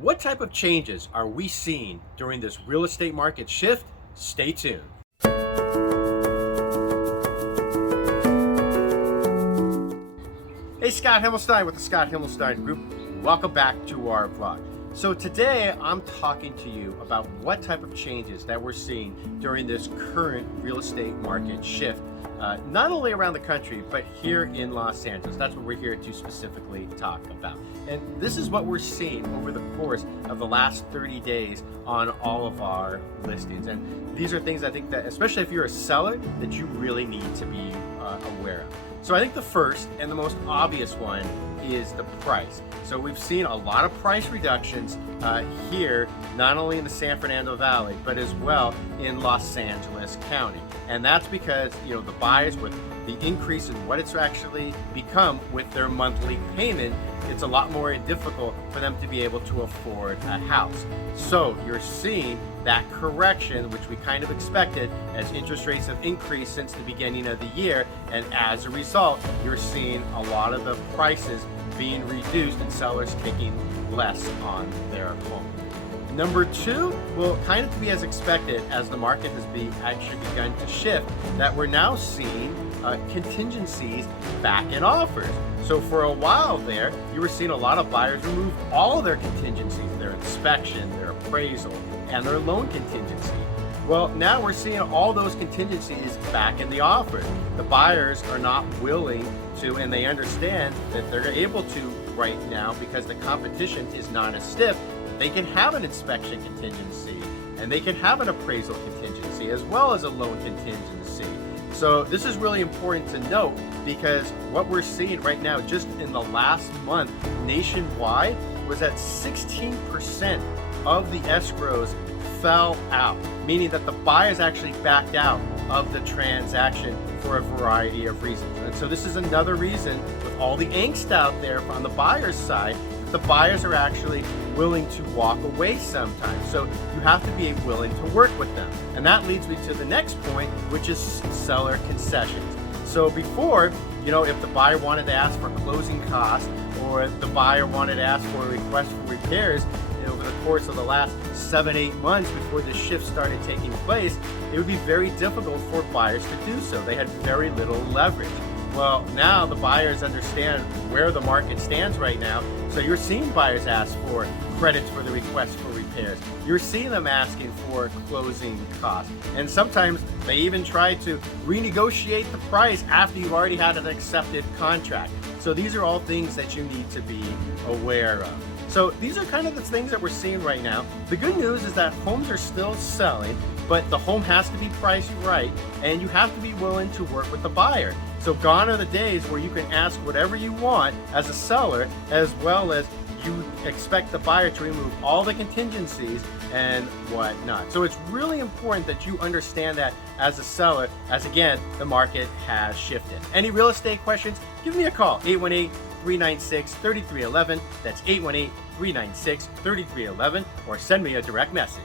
What type of changes are we seeing during this real estate market shift? Stay tuned. Hey, Scott Himelstein with the Scott Himelstein Group. Welcome back to our vlog. So today I'm talking to you about what type of changes that we're seeing during this current real estate market shift, not only around the country, but here in Los Angeles. That's what we're here to specifically talk about. And this is what we're seeing over the course of the last 30 days on all of our listings. And these are things I think that, especially if you're a seller, that you really need to be aware of. So I think the first and the most obvious one is the price. So we've seen a lot of price reductions here, not only in the San Fernando Valley, but as well in Los Angeles County. And that's because, the buyers, with the increase in what it's actually become with their monthly payment, it's a lot more difficult for them to be able to afford a house. So you're seeing that correction, which we kind of expected, as interest rates have increased since the beginning of the year. And as a result, you're seeing a lot of the prices being reduced and sellers taking less on their home. Number two, will kind of be as expected as the market has actually begun to shift, that we're now seeing contingencies back in offers. So for a while there, you were seeing a lot of buyers remove all their contingencies, their inspection, their appraisal, and their loan contingency. Well, now we're seeing all those contingencies back in the offer. The buyers are not willing to, and they understand that they're able to right now, because the competition is not as stiff. They can have an inspection contingency, and they can have an appraisal contingency, as well as a loan contingency. So this is really important to note, because what we're seeing right now, just in the last month nationwide, was that 16% of the escrows fell out, meaning that the buyers actually backed out of the transaction for a variety of reasons. And so this is another reason, with all the angst out there on the buyer's side, the buyers are actually willing to walk away sometimes. So you have to be willing to work with them. And that leads me to the next point, which is seller concessions. So before, if the buyer wanted to ask for closing costs, or the buyer wanted to ask for a request for repairs, over the course of the last 7-8 months before the shift started taking place, it would be very difficult for buyers to do so. They had very little leverage. Well, now the buyers understand where the market stands right now. So you're seeing buyers ask for credits for the request for repairs. You're seeing them asking for closing costs. And sometimes they even try to renegotiate the price after you've already had an accepted contract. So these are all things that you need to be aware of. So these are kind of the things that we're seeing right now. The good news is that homes are still selling, but the home has to be priced right, and you have to be willing to work with the buyer. So gone are the days where you can ask whatever you want as a seller, as well as you expect the buyer to remove all the contingencies and whatnot. So it's really important that you understand that as a seller, as again, the market has shifted. Any real estate questions, give me a call, 818-396-3311. That's 818-396-3311, or send me a direct message.